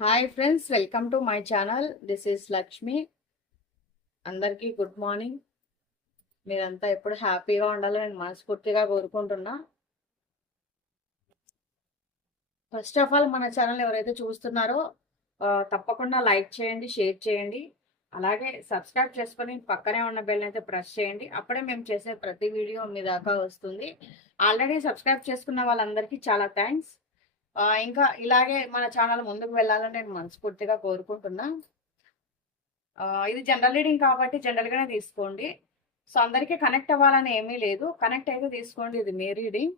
Hi friends welcome to my channel this is Lakshmi అందరికీ good morning మీరంతా ఎప్పుడు హ్యాపీగా ఉండాలని నేను మనస్ఫూర్తిగా కోరుకుంటున్నా. ఫస్ట్ ఆఫ్ ఆల్ మన ఛానల్ ఎవరైతే చూస్తున్నారో తప్పకుండా లైక్ చేయండి షేర్ చేయండి. అలాగే సబ్స్క్రైబ్ చేసుకొని పక్కనే ఉన్న బెల్ అయితే ప్రెస్ చేయండి. అప్పుడే మేము చేసే ప్రతి వీడియో మీ దాకా వస్తుంది. ఆల్రెడీ సబ్స్క్రైబ్ చేసుకున్న వాళ్ళందరికీ చాలా థ్యాంక్స్ ఇంకా ఇలాగే మన ఛానల్ ముందుకు వెళ్ళాలని నేను మనస్ఫూర్తిగా కోరుకుంటున్నా. ఇది జనరల్ రీడింగ్ కాబట్టి జనరల్గానే తీసుకోండి. సో అందరికీ కనెక్ట్ అవ్వాలని ఏమీ లేదు. కనెక్ట్ అయితే తీసుకోండి ఇది మీ రీడింగ్.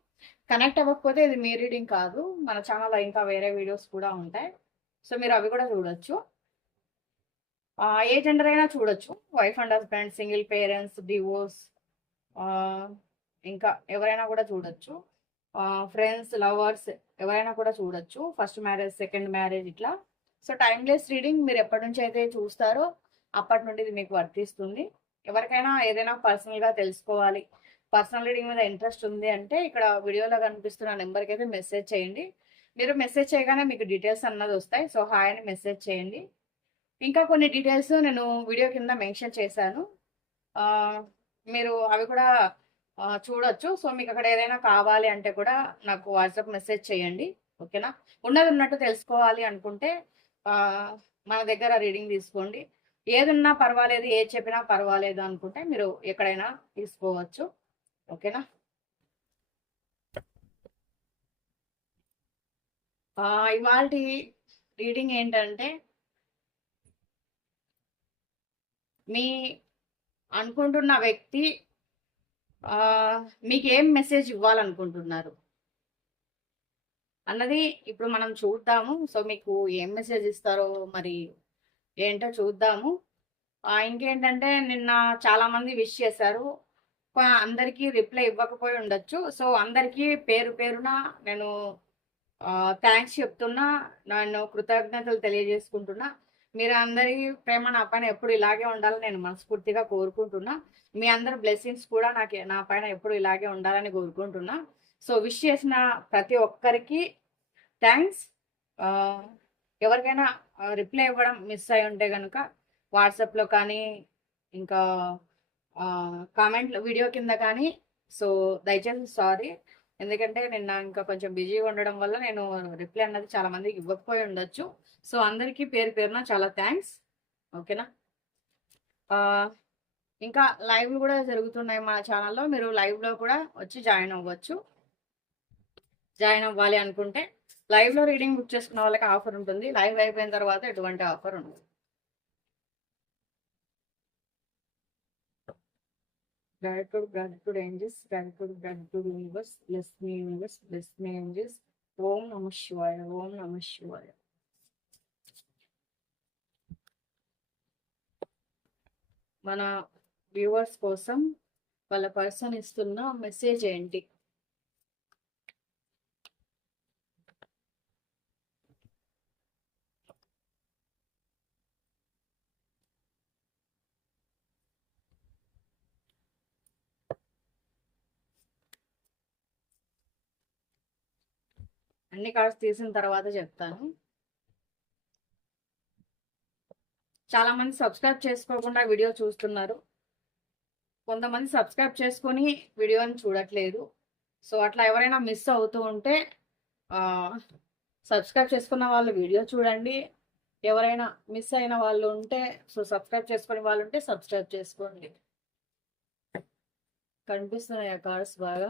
కనెక్ట్ అవ్వకపోతే ఇది మీ రీడింగ్ కాదు. మన ఛానల్లో ఇంకా వేరే వీడియోస్ కూడా ఉంటాయి. సో మీరు అవి కూడా చూడొచ్చు. ఏ జెండర్ అయినా చూడొచ్చు. Wife and husband single parents divorce ఇంకా ఎవరైనా కూడా చూడొచ్చు. ఫ్రెండ్స్ లవర్స్ ఎవరైనా కూడా చూడొచ్చు. ఫస్ట్ మ్యారేజ్ సెకండ్ మ్యారేజ్ ఇట్లా. సో టైమ్లెస్ రీడింగ్ మీరు ఎప్పటి నుంచి అయితే చూస్తారో అప్పటి నుండి ఇది మీకు వర్తిస్తుంది. ఎవరికైనా ఏదైనా పర్సనల్గా తెలుసుకోవాలి. పర్సనల్ రీడింగ్ మీద ఇంట్రెస్ట్ ఉంది అంటే ఇక్కడ వీడియోలో కనిపిస్తున్న నెంబర్కి అయితే మెసేజ్ చేయండి. మీరు మెసేజ్ చేయగానే మీకు డీటెయిల్స్ అన్నది వస్తాయి. సో హాయ్ అని మెసేజ్ చేయండి. ఇంకా కొన్ని డీటెయిల్స్ నేను వీడియో కింద మెన్షన్ చేశాను. మీరు అవి కూడా చూడొచ్చు. సో మీకు అక్కడ ఏదైనా కావాలి అంటే కూడా నాకు వాట్సాప్ మెసేజ్ చేయండి. ఓకేనా? ఉన్నది ఉన్నట్టు తెలుసుకోవాలి అనుకుంటే మన దగ్గర రీడింగ్ తీసుకోండి. ఏదున్నా పర్వాలేదు ఏది చెప్పినా పర్వాలేదు అనుకుంటే మీరు ఎక్కడైనా తీసుకోవచ్చు. ఓకేనా? ఇవాళ రీడింగ్ ఏంటంటే మీ అనుకుంటున్న వ్యక్తి మీకు ఏం మెసేజ్ ఇవ్వాలనుకుంటున్నారు? అన్నది ఇప్పుడు మనం చూద్దాము. సో మీకు ఏం మెసేజ్ ఇస్తారో మరి ఏంటో చూద్దాము. ఇంకేంటంటే నిన్న చాలామంది విష్ చేశారు. అందరికీ రిప్లై ఇవ్వకపోయి ఉండొచ్చు. సో అందరికీ పేరు పేరున నేను థ్యాంక్స్ చెప్తున్నా. నేను కృతజ్ఞతలు తెలియజేసుకుంటున్నా. మీరు అందరి ప్రేమ నా పైన ఎప్పుడు ఇలాగే ఉండాలని నేను మనస్ఫూర్తిగా కోరుకుంటున్నా. మీ అందరి బ్లెస్సింగ్స్ కూడా నాకు నా పైన ఎప్పుడు ఇలాగే ఉండాలని కోరుకుంటున్నా. సో విష్ చేసిన ప్రతి ఒక్కరికి థ్యాంక్స్. ఎవరికైనా రిప్లై ఇవ్వడం మిస్ అయి ఉంటే కనుక వాట్సాప్లో కానీ ఇంకా కామెంట్లో వీడియో కింద కానీ సో దయచేసి సారీ. ఎందుకంటే నిన్న ఇంకా కొంచెం బిజీగా ఉండడం వల్ల నేను రిప్లై అన్నది చాలా మందికి ఇవ్వకపోయి ఉండొచ్చు. సో అందరికీ పేరు పేరున చాలా థ్యాంక్స్. ఓకేనా? ఇంకా లైవ్లు కూడా జరుగుతున్నాయి మన ఛానల్లో. మీరు లైవ్లో కూడా వచ్చి జాయిన్ అవ్వచ్చు. జాయిన్ అవ్వాలి అనుకుంటే లైవ్లో రీడింగ్ బుక్ చేసుకున్న వాళ్ళకి ఆఫర్ ఉంటుంది. లైవ్ అయిపోయిన తర్వాత ఎటువంటి ఆఫర్ ఉండదు. Gratitude gratitude angels gratitude gratitude universe bless me universe bless me angels ఓం నమ శివాయ ఓం నమ శివాయ మన వ్యూవర్స్ కోసం వాళ్ళ పర్సన్ ఇస్తున్న మెసేజ్ ఏంటి? అన్ని కార్డ్స్ తీసిన తర్వాత చెప్తాను. చాలా మంది సబ్స్క్రైబ్ చేసుకోకుండా వీడియో చూస్తున్నారు. కొంతమంది సబ్స్క్రైబ్ చేసుకొని వీడియోని చూడట్లేదు. సో అట్లా ఎవరైనా మిస్ అవుతూ ఉంటే సబ్స్క్రైబ్ చేసుకున్న వాళ్ళు వీడియో చూడండి. ఎవరైనా మిస్ అయిన వాళ్ళు ఉంటే సో సబ్స్క్రైబ్ చేసుకునే వాళ్ళు ఉంటే సబ్స్క్రైబ్ చేసుకోండి. కనిపిస్తున్నాయా కార్స్ కార్డ్స్ బాగా?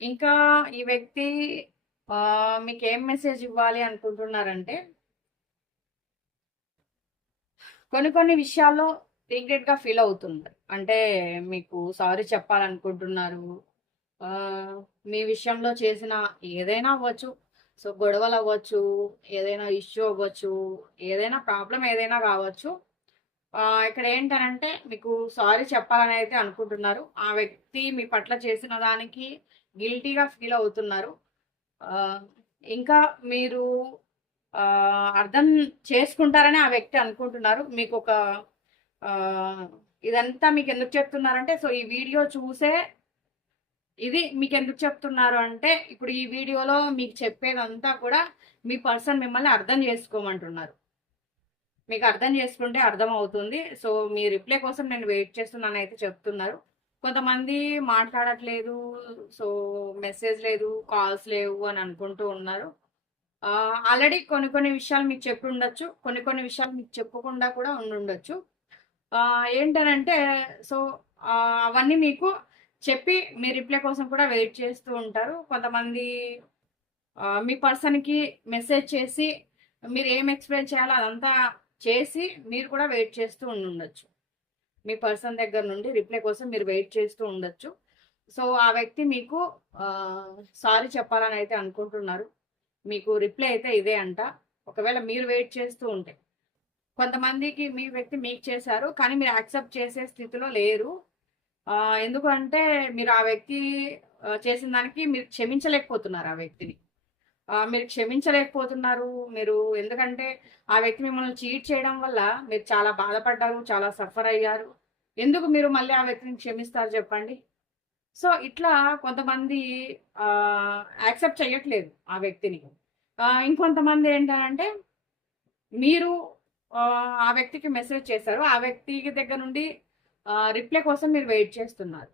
ఇంకా ఈ వ్యక్తి మీకు ఏం మెసేజ్ ఇవ్వాలి అనుకుంటున్నారంటే కొన్ని కొన్ని విషయాల్లో రిగ్రెట్గా ఫీల్ అవుతున్నారు. అంటే మీకు సారీ చెప్పాలనుకుంటున్నారు. మీ విషయంలో చేసిన ఏదైనా అవ్వచ్చు. సో గొడవలు అవ్వచ్చు ఏదైనా ఇష్యూ అవ్వచ్చు ఏదైనా ప్రాబ్లం ఏదైనా కావచ్చు. ఇక్కడ ఏంటనంటే మీకు సారీ చెప్పాలని అయితే అనుకుంటున్నారు. ఆ వ్యక్తి మీ పట్ల చేసిన దానికి గిల్టీగా ఫీల్ అవుతున్నారు. ఇంకా మీరు అర్థం చేసుకుంటారని ఆ వ్యక్తి అనుకుంటున్నారు. మీకు ఒక ఇదంతా మీకు ఎందుకు చెప్తున్నారంటే సో ఈ వీడియో చూసే ఇది మీకు ఎందుకు చెప్తున్నారు అంటే ఇప్పుడు ఈ వీడియోలో మీకు చెప్పేదంతా కూడా మీ పర్సన్ మిమ్మల్ని అర్థం చేసుకోమంటున్నారు. మీకు అర్థం చేసుకుంటే అర్థం అవుతుంది సో మీ రిప్లై కోసం నేను వెయిట్ చేస్తున్నాను అయితే చెప్తున్నారు. కొంతమంది మాట్లాడట్లేదు సో మెసేజ్ లేదు కాల్స్ లేవు అని అనుకుంటూ ఉన్నారు. ఆల్రెడీ కొన్ని కొన్ని విషయాలు మీకు చెప్పి ఉండొచ్చు కొన్ని కొన్ని విషయాలు మీకు చెప్పకుండా కూడా ఉండి ఉండొచ్చు ఏంటనంటే సో అవన్నీ మీకు చెప్పి మీ రిప్లై కోసం కూడా వెయిట్ చేస్తూ ఉంటారు. కొంతమంది మీ పర్సన్కి మెసేజ్ చేసి మీరు ఏం ఎక్స్ప్లెయిన్ చేయాలో అదంతా చేసి మీరు కూడా వెయిట్ చేస్తూ ఉండి ఉండొచ్చు మీ పర్సన్ దగ్గర నుండి రిప్లై కోసం మీరు వెయిట్ చేస్తూ ఉండొచ్చు. సో ఆ వ్యక్తి మీకు సారీ చెప్పాలని అయితే అనుకుంటున్నారు. మీకు రిప్లై అయితే ఇదే అంట. ఒకవేళ మీరు వెయిట్ చేస్తూ ఉంటే. కొంతమందికి మీ వ్యక్తి మీకు చేశారు కానీ మీరు యాక్సెప్ట్ చేసే స్థితిలో లేరు. ఎందుకంటే మీరు ఆ వ్యక్తి చేసిన దానికి మీరు క్షమించలేకపోతున్నారు ఆ వ్యక్తిని. మీరు క్షమించలేకపోతున్నారు. మీరు ఎందుకంటే ఆ వ్యక్తి మిమ్మల్ని చీట్ చేయడం వల్ల మీరు చాలా బాధపడ్డారు చాలా సఫర్ అయ్యారు. ఎందుకు మీరు మళ్ళీ ఆ వ్యక్తిని క్షమిస్తారు చెప్పండి? సో ఇట్లా కొంతమంది యాక్సెప్ట్ చేయట్లేదు ఆ వ్యక్తిని. ఇంకొంతమంది ఏంటంటే మీరు ఆ, వ్యక్తికి మెసేజ్ చేశారు. ఆ వ్యక్తికి దగ్గర నుండి రిప్లై కోసం మీరు వెయిట్ చేస్తున్నారు.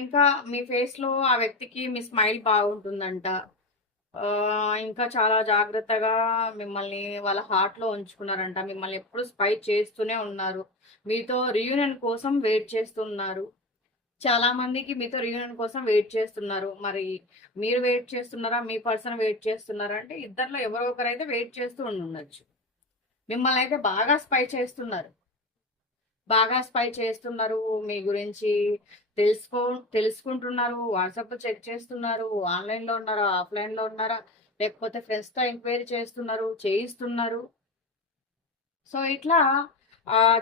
ఇంకా మీ ఫేస్లో ఆ వ్యక్తికి మీ స్మైల్ బాగుంటుందంట. ఇంకా చాలా జాగ్రత్తగా మిమ్మల్ని వాళ్ళ హార్ట్లో ఉంచుకున్నారంట. మిమ్మల్ని ఎప్పుడు స్పై చేస్తూనే ఉన్నారు. మీతో రియూనియన్ కోసం వెయిట్ చేస్తున్నారు. చాలా మందికి మీతో రియూనియన్ కోసం వెయిట్ చేస్తున్నారు. మరి మీరు వెయిట్ చేస్తున్నారా? మీ పర్సన్ వెయిట్ చేస్తున్నారా? అంటే ఇద్దరిలో ఎవరో ఒకరైతే వెయిట్ చేస్తూ ఉండొచ్చు మిమ్మల్ని అయితే బాగా స్పై చేస్తున్నారు. బాగా స్పై చేస్తున్నారు మీ గురించి తెలుసుకో తెలుసుకుంటున్నారు వాట్సాప్ చెక్ చేస్తున్నారు ఆన్లైన్లో ఉన్నారా ఆఫ్లైన్లో ఉన్నారా లేకపోతే ఫ్రెండ్స్తో ఎంక్వైరీ చేస్తున్నారు చేయిస్తున్నారు. సో ఇట్లా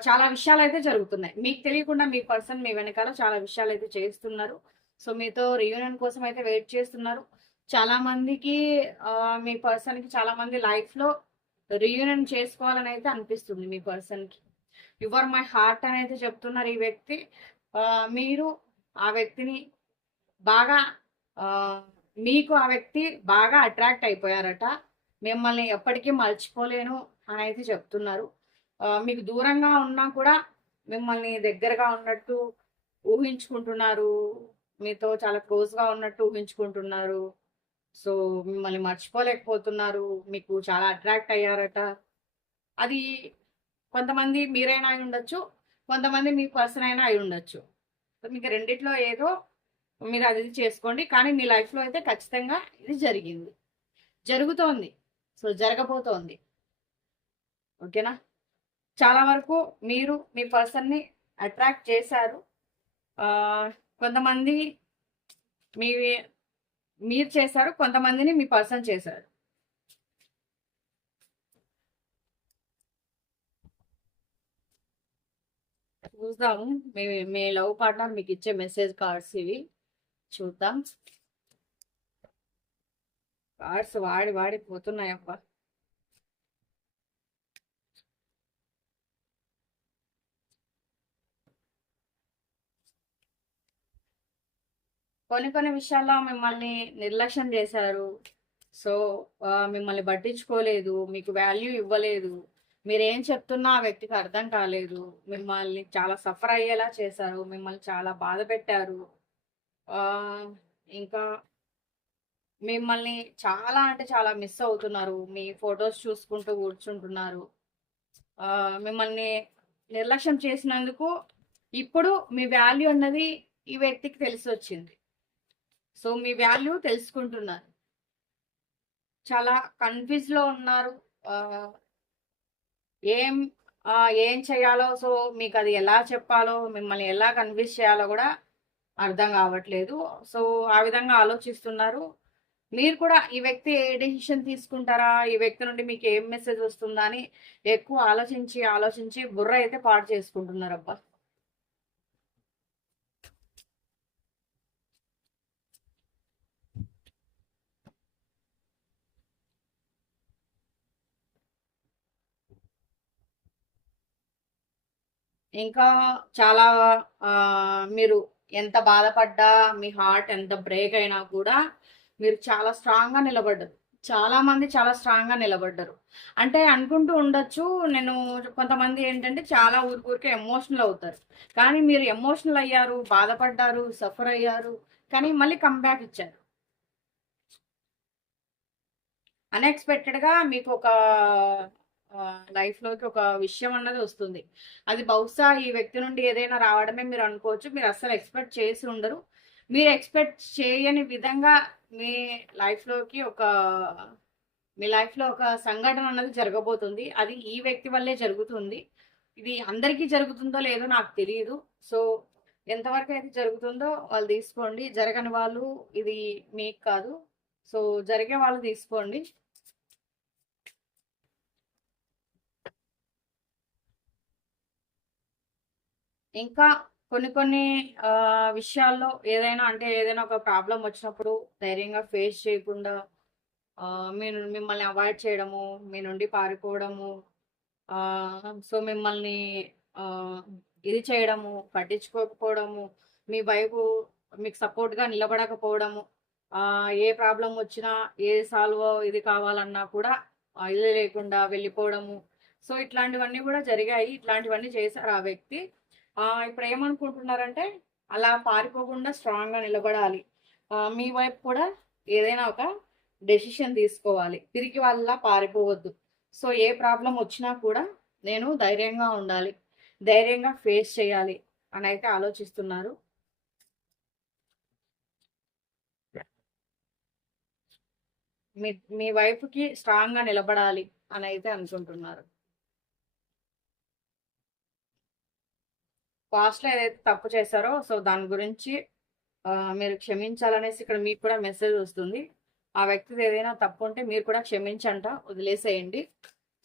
చాలా విషయాలు అయితే జరుగుతున్నాయి. మీకు తెలియకుండా మీ పర్సన్ మీ వెనకాల చాలా విషయాలు అయితే చేస్తున్నారు సో మీతో రియూనియన్ కోసం అయితే వెయిట్ చేస్తున్నారు. చాలా మందికి మీ పర్సన్కి చాలా మంది లైఫ్లో రియూనియన్ చేసుకోవాలని అయితే అనిపిస్తుంది మీ పర్సన్కి యువర్ మై హార్ట్ అని అయితే చెప్తున్నారు ఈ వ్యక్తి. మీరు ఆ వ్యక్తిని బాగా మీకు ఆ వ్యక్తి బాగా అట్రాక్ట్ అయిపోయారట. మిమ్మల్ని ఎప్పటికీ మర్చిపోలేను అని అయితే చెప్తున్నారు మీకు దూరంగా ఉన్నా కూడా మిమ్మల్ని దగ్గరగా ఉన్నట్టు ఊహించుకుంటున్నారు. మీతో చాలా క్లోజ్గా ఉన్నట్టు ఊహించుకుంటున్నారు. సో మిమ్మల్ని మర్చిపోలేకపోతున్నారు. మీకు చాలా అట్రాక్ట్ అయ్యారట. అది కొంతమంది మీరైనా అయి ఉండొచ్చు కొంతమంది మీ పర్సన్ అయినా అయి ఉండొచ్చు. సో మీకు రెండిట్లో ఏదో మీరు అది చేసుకోండి కానీ మీ లైఫ్లో అయితే ఖచ్చితంగా ఇది జరిగింది. జరుగుతోంది. సో జరగబోతోంది. ఓకేనా? చాలా వరకు మీరు మీ పర్సన్ని అట్రాక్ట్ చేశారు. కొంతమంది మీ మీరు చేశారు కొంతమందిని మీ పర్సన్ చేశారు. చూద్దాం. మీ మీ లవ్ పార్ట్నర్ మీకు ఇచ్చే మెసేజ్ కార్డ్స్ ఇవి. చూద్దాం. కార్డ్స్ వాడి వాడి పోతున్నాయప్ప కొన్ని కొన్ని విషయాల్లో మిమ్మల్ని నిర్లక్ష్యం చేశారు. సో మిమ్మల్ని పట్టించుకోలేదు. మీకు వాల్యూ ఇవ్వలేదు. మీరేం చెప్తున్నా ఆ వ్యక్తికి అర్థం కాలేదు. మిమ్మల్ని చాలా సఫర్ అయ్యేలా చేశారు. మిమ్మల్ని చాలా బాధ పెట్టారు. ఇంకా మిమ్మల్ని చాలా అంటే చాలా మిస్ అవుతున్నారు. మీ ఫొటోస్ చూసుకుంటూ కూర్చుంటున్నారు. మిమ్మల్ని నిర్లక్ష్యం చేసినందుకు ఇప్పుడు మీ వాల్యూ అన్నది ఈ వ్యక్తికి తెలిసి వచ్చింది సో మీ వాల్యూ తెలుసుకుంటున్నారు. చాలా కన్ఫ్యూజ్లో ఉన్నారు. ఏం ఏం చేయాలో సో మీకు అది ఎలా చెప్పాలో మిమ్మల్ని ఎలా కన్విన్స్ చేయాలో కూడా అర్థం కావట్లేదు. సో ఆ విధంగా ఆలోచిస్తున్నారు. మీరు కూడా ఈ వ్యక్తి ఏ డెసిషన్ తీసుకుంటారా? ఈ వ్యక్తి నుండి మీకు ఏం మెసేజ్ వస్తుందా అని ఎక్కువ ఆలోచించి ఆలోచించి బుర్ర అయితే పాడు చేసుకుంటున్నారు అబ్బా ఇంకా చాలా మీరు ఎంత బాధపడ్డా మీ హార్ట్ ఎంత బ్రేక్ అయినా కూడా మీరు చాలా స్ట్రాంగ్గా నిలబడ్డారు. చాలా మంది చాలా స్ట్రాంగ్గా నిలబడ్డారు. అంటే అనుకుంటూ ఉండొచ్చు నేను కొంతమంది ఏంటంటే చాలా ఊరికే ఎమోషనల్ అవుతారు. కానీ మీరు ఎమోషనల్ అయ్యారు బాధపడ్డారు సఫర్ అయ్యారు కానీ మళ్ళీ కంబ్యాక్ ఇచ్చారు. అన్ఎక్స్పెక్టెడ్గా మీకు ఒక లైఫ్లోకి ఒక విషయం అన్నది వస్తుంది. అది బహుశా ఈ వ్యక్తి నుండి ఏదైనా రావడమే మీరు అనుకోవచ్చు. మీరు అస్సలు ఎక్స్పెక్ట్ చేసి ఉండరు. మీరు ఎక్స్పెక్ట్ చేయని విధంగా మీ లైఫ్లోకి ఒక మీ లైఫ్లో ఒక సంఘటన అన్నది జరగబోతుంది. అది ఈ వ్యక్తి వల్లే జరుగుతుంది. ఇది అందరికీ జరుగుతుందో లేదో నాకు తెలియదు. సో ఎంతవరకు అయితే జరుగుతుందో వాళ్ళు తీసుకోండి. జరగని వాళ్ళు ఇది మీకు కాదు. సో జరిగే వాళ్ళు తీసుకోండి. ఇంకా కొన్ని కొన్ని విషయాల్లో ఏదైనా అంటే ఏదైనా ఒక ప్రాబ్లం వచ్చినప్పుడు ధైర్యంగా ఫేస్ చేయకుండా మీరు మీ మిమ్మల్ని అవాయిడ్ చేయడము మీ నుండి పారిపోవడము సో మిమ్మల్ని ఇది చేయడము పట్టించుకోకపోవడము మీ వైపు మీకు సపోర్ట్గా నిలబడకపోవడము ఏ ప్రాబ్లం వచ్చినా ఏ సాల్వ్ ఇది కావాలన్నా కూడా ఇది లేకుండా వెళ్ళిపోవడము. సో ఇట్లాంటివన్నీ కూడా జరిగాయి. ఇట్లాంటివన్నీ చేశారు ఆ వ్యక్తి. ఇప్పుడు ఏమనుకుంటున్నారంటే అలా పారిపోకుండా స్ట్రాంగ్గా నిలబడాలి. మీ వైపు కూడా ఏదైనా ఒక డెసిషన్ తీసుకోవాలి. తిరిగి వాళ్ళ పారిపోవద్దు. సో ఏ ప్రాబ్లం వచ్చినా కూడా నేను ధైర్యంగా ఉండాలి. ధైర్యంగా ఫేస్ చేయాలి అని అయితే ఆలోచిస్తున్నారు. మీ మీ వైఫ్కి స్ట్రాంగ్గా నిలబడాలి అని అయితే అనుకుంటున్నారు. పాస్ట్లో ఏదైతే తప్పు చేశారో సో దాని గురించి మీరు క్షమించాలనేసి ఇక్కడ మీకు కూడా మెసేజ్ వస్తుంది. ఆ వ్యక్తిది ఏదైనా తప్పు ఉంటే మీరు కూడా క్షమించంట వదిలేసేయండి.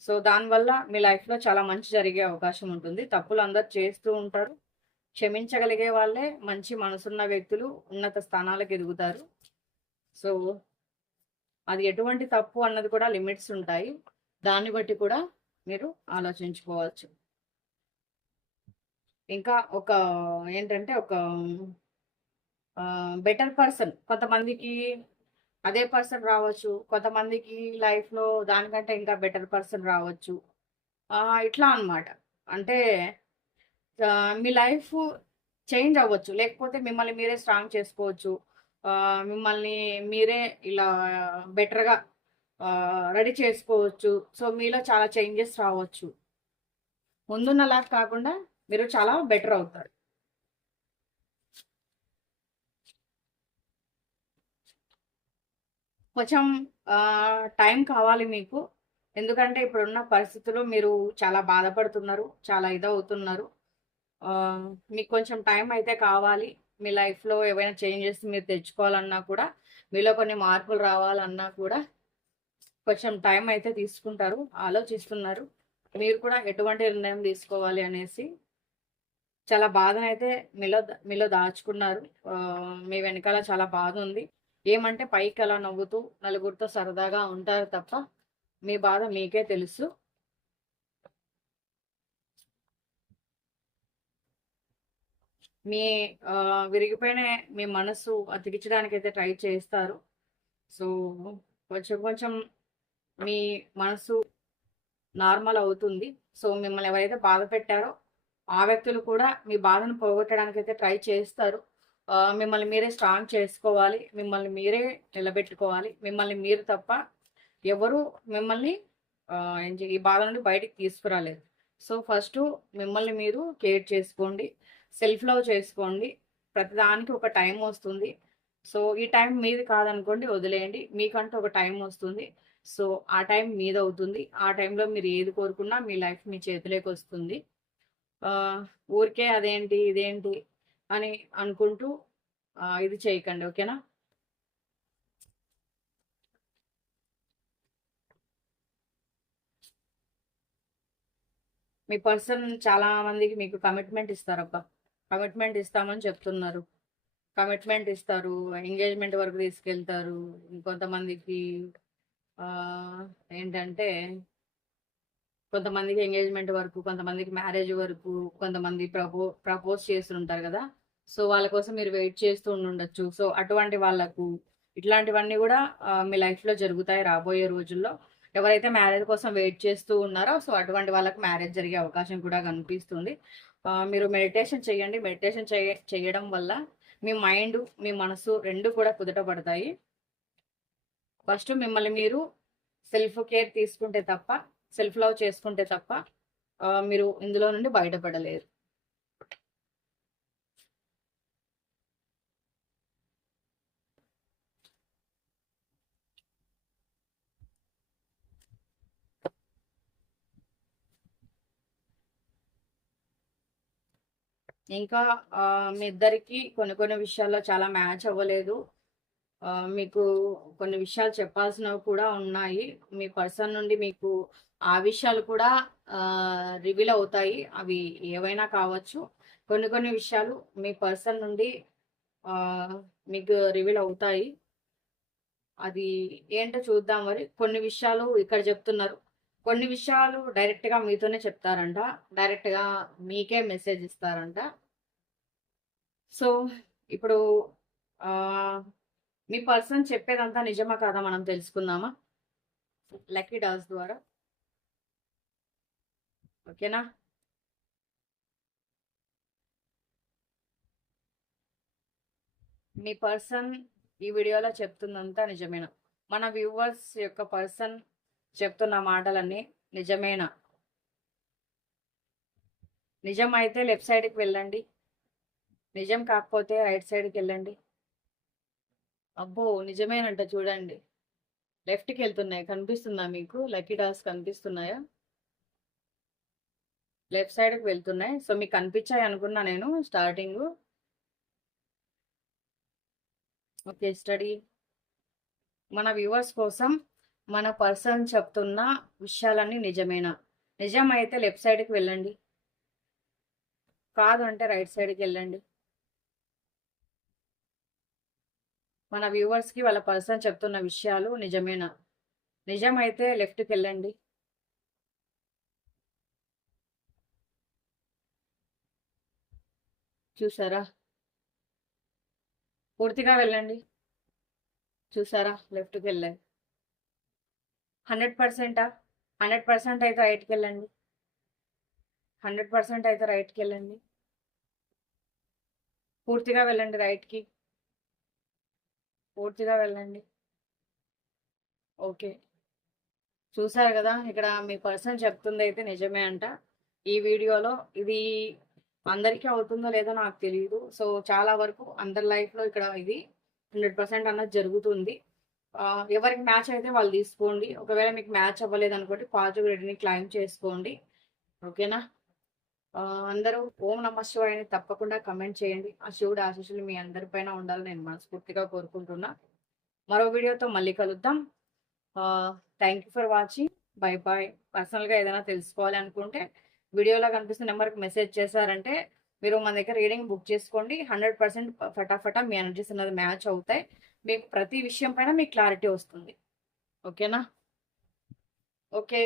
సో దానివల్ల మీ లైఫ్లో చాలా మంచి జరిగే అవకాశం ఉంటుంది. తప్పులు అందరు చేస్తూ ఉంటారు. క్షమించగలిగే వాళ్ళే మంచి మనసున్న వ్యక్తులు ఉన్నత స్థానాలకు ఎదుగుతారు. సో అది ఎటువంటి తప్పు అన్నది కూడా లిమిట్స్ ఉంటాయి. దాన్ని బట్టి కూడా మీరు ఆలోచించుకోవచ్చు. ఇంకా ఒక ఏంటంటే ఒక బెటర్ పర్సన్ కొంతమందికి అదే పర్సన్ రావచ్చు. కొంతమందికి లైఫ్లో దానికంటే ఇంకా బెటర్ పర్సన్ రావచ్చు. ఇట్లా అన్నమాట. అంటే మీ లైఫ్ చేంజ్ అవ్వచ్చు. లేకపోతే మిమ్మల్ని మీరే స్ట్రాంగ్ చేసుకోవచ్చు. మిమ్మల్ని మీరే ఇలా బెటర్గా రెడీ చేసుకోవచ్చు. సో మీలో చాలా చేంజెస్ రావచ్చు. ముందున్నలా కాకుండా మీరు చాలా బెటర్ అవుతారు. కొంచెం టైం కావాలి మీకు. ఎందుకంటే ఇప్పుడున్న పరిస్థితుల్లో మీరు చాలా బాధపడుతున్నారు చాలా ఇదవుతున్నారు. మీకు కొంచెం టైం అయితే కావాలి. మీ లైఫ్లో ఏవైనా చేంజెస్ మీరు తెచ్చుకోవాలన్నా కూడా మీలో కొన్ని మార్పులు రావాలన్నా కూడా కొంచెం టైం అయితే తీసుకుంటారు ఆలోచిస్తున్నారు. మీరు కూడా ఎటువంటి నిర్ణయం తీసుకోవాలి అనేసి చాలా బాధనైతే మీలో మీలో దాచుకున్నారు. మీ వెనకాల చాలా బాధ ఉంది. ఏమంటే పైకి అలా నవ్వుతూ నలుగురితో సరదాగా ఉంటారు తప్ప మీ బాధ మీకే తెలుసు. మీ విరిగిపోయిన మీ మనసు అతికించడానికి అయితే ట్రై చేస్తారు. సో కొంచెం కొంచెం మీ మనసు నార్మల్ అవుతుంది. సో మిమ్మల్ని ఎవరైతే బాధ పెట్టారో ఆ వ్యక్తులు కూడా మీ బాధను పోగొట్టడానికి అయితే ట్రై చేస్తారు. మిమ్మల్ని మీరే స్ట్రాంగ్ చేసుకోవాలి. మిమ్మల్ని మీరే నిలబెట్టుకోవాలి. మిమ్మల్ని మీరు తప్ప ఎవరు మిమ్మల్ని ఈ బాధ నుండి బయటికి తీసుకురాలేదు. సో ఫస్ట్ మిమ్మల్ని మీరు కేర్ చేసుకోండి. సెల్ఫ్ లవ్ చేసుకోండి. ప్రతిదానికి ఒక టైం వస్తుంది. సో ఈ టైం మీది కాదనుకోండి వదిలేయండి. మీకంటూ ఒక టైం వస్తుంది. సో ఆ టైం మీద అవుతుంది ఆ టైంలో మీరు ఏది కోరుకున్నా మీ లైఫ్ మీ చేతిలోకి వస్తుంది. ఊరికే అదేంటి ఇదేంటి అని అనుకుంటూ ఇది చేయకండి ఓకేనా? మీ పర్సన్ చాలా మందికి మీకు కమిట్మెంట్ ఇస్తారు అబ్బా. కమిట్మెంట్ ఇస్తామని చెప్తున్నారు. కమిట్మెంట్ ఇస్తారు ఎంగేజ్మెంట్ వరకు తీసుకెళ్తారు. ఇంకొంతమందికి ఏంటంటే కొంతమందికి ఎంగేజ్మెంట్ వరకు కొంతమందికి మ్యారేజ్ వరకు కొంతమంది ప్రపో ప్రపోజ్ చేస్తుంటారు కదా. సో వాళ్ళ కోసం మీరు వెయిట్ చేస్తూ ఉండొచ్చు సో అటువంటి వాళ్ళకు ఇట్లాంటివన్నీ కూడా మీ లైఫ్లో జరుగుతాయి రాబోయే రోజుల్లో. ఎవరైతే మ్యారేజ్ కోసం వెయిట్ చేస్తూ ఉన్నారో సో అటువంటి వాళ్ళకి మ్యారేజ్ జరిగే అవకాశం కూడా కనిపిస్తుంది. మీరు మెడిటేషన్ చేయండి. మెడిటేషన్ చేయ చేయడం వల్ల మీ మైండ్ మీ మనసు రెండు కూడా కుదుట పడతాయి. ఫస్ట్ మిమ్మల్ని మీరు సెల్ఫ్ కేర్ తీసుకుంటే తప్ప సెల్ఫ్ లవ్ చేసుకుంటే తప్ప మీరు ఇందులో నుండి బయటపడలేరు. ఇంకా మీ ఇద్దరికి కొన్ని కొన్ని విషయాల్లో చాలా మ్యాచ్ అవ్వలేదు. మీకు కొన్ని విషయాలు చెప్పాల్సినవి కూడా ఉన్నాయి. మీ పర్సన్ నుండి మీకు ఆ విషయాలు కూడా రివీల్ అవుతాయి. అవి ఏవైనా కావచ్చు. కొన్ని కొన్ని విషయాలు మీ పర్సన్ నుండి మీకు రివీల్ అవుతాయి. అది ఏంటో చూద్దాం మరి. కొన్ని విషయాలు ఇక్కడ చెప్తున్నారు. కొన్ని విషయాలు డైరెక్ట్గా మీతోనే చెప్తారంట. డైరెక్ట్గా మీకే మెసేజ్ ఇస్తారంట. సో ఇప్పుడు మీ పర్సన్ చెప్పేదంతా నిజమా కాదా మనం తెలుసుకుందామా? లక్కీ డాస్ ద్వారా. ఓకేనా? మీ పర్సన్ ఈ వీడియోలో చెప్తుందంతా నిజమేనా? మన వ్యూవర్స్ యొక్క పర్సన్ చెప్తున్న మాటలన్నీ నిజమేనా? నిజం అయితే లెఫ్ట్ సైడ్కి వెళ్ళండి. నిజం కాకపోతే రైట్ సైడ్కి వెళ్ళండి. అబ్బో! నిజమేనంట చూడండి. లెఫ్ట్కి వెళ్తున్నాయి. కనిపిస్తుందా మీకు? లక్కీ డాస్ కనిపిస్తున్నాయా? లెఫ్ట్ సైడ్కి వెళ్తున్నాయి. సో మీకు కనిపించాయి అనుకున్నా నేను స్టార్టింగ్. Okay study. మన వ్యూవర్స్ కోసం మన పర్సన్ చెప్తున్న విషయాలన్నీ నిజమేనా? నిజం అయితే లెఫ్ట్ సైడ్కి వెళ్ళండి. కాదు అంటే రైట్ సైడ్కి వెళ్ళండి. మన వ్యూవర్స్కి వాళ్ళ పర్సన్ చెప్తున్న విషయాలు నిజమేనా? నిజం అయితే లెఫ్ట్కి వెళ్ళండి. చూసారా? పూర్తిగా వెళ్ళండి. చూసారా? లెఫ్ట్కి వెళ్ళారు హండ్రెడ్ పర్సెంటా హండ్రెడ్ పర్సెంట్ అయితే రైట్కి వెళ్ళండి. హండ్రెడ్ పర్సెంట్ అయితే రైట్కి వెళ్ళండి. పూర్తిగా వెళ్ళండి రైట్కి పూర్తిగా వెళ్ళండి. ఓకే. చూసారు కదా ఇక్కడ మీ పర్సన్ చెప్తుంది అయితే నిజమే అంట. ఈ వీడియోలో ఇది అందరికీ అవుతుందో లేదో నాకు తెలియదు సో చాలా వరకు అందరి లైఫ్లో ఇక్కడ ఇది హండ్రెడ్ పర్సెంట్ అన్నది జరుగుతుంది. ఎవరికి మ్యాచ్ అయితే వాళ్ళు తీసుకోండి. ఒకవేళ మీకు మ్యాచ్ అవ్వలేదు అనుకోండి పాజిటివ్ రేట్ని క్లైమ్ చేసుకోండి. ఓకేనా? అందరూ ఓం నమ శివాయని తప్పకుండా కమెంట్ చేయండి. ఆ శివుడు ఆశీస్సులు మీ అందరిపైన ఉండాలని నేను మనస్ఫూర్తిగా కోరుకుంటున్నా. మరో వీడియోతో మళ్ళీ కలుద్దాం. Thank you for watching bye bye పర్సనల్గా ఏదైనా తెలుసుకోవాలి అనుకుంటే వీడియోలో కనిపిస్తున్న నెంబర్కి మెసేజ్ చేశారంటే మీరు మన దగ్గర రీడింగ్ బుక్ చేసుకోండి. హండ్రెడ్ పర్సెంట్ ఫటాఫటా మీ ఎనర్జీస్ అన్నది మ్యాచ్ అవుతాయి. మీకు ప్రతి విషయం పైన మీకు క్లారిటీ వస్తుంది. ఓకేనా ఓకే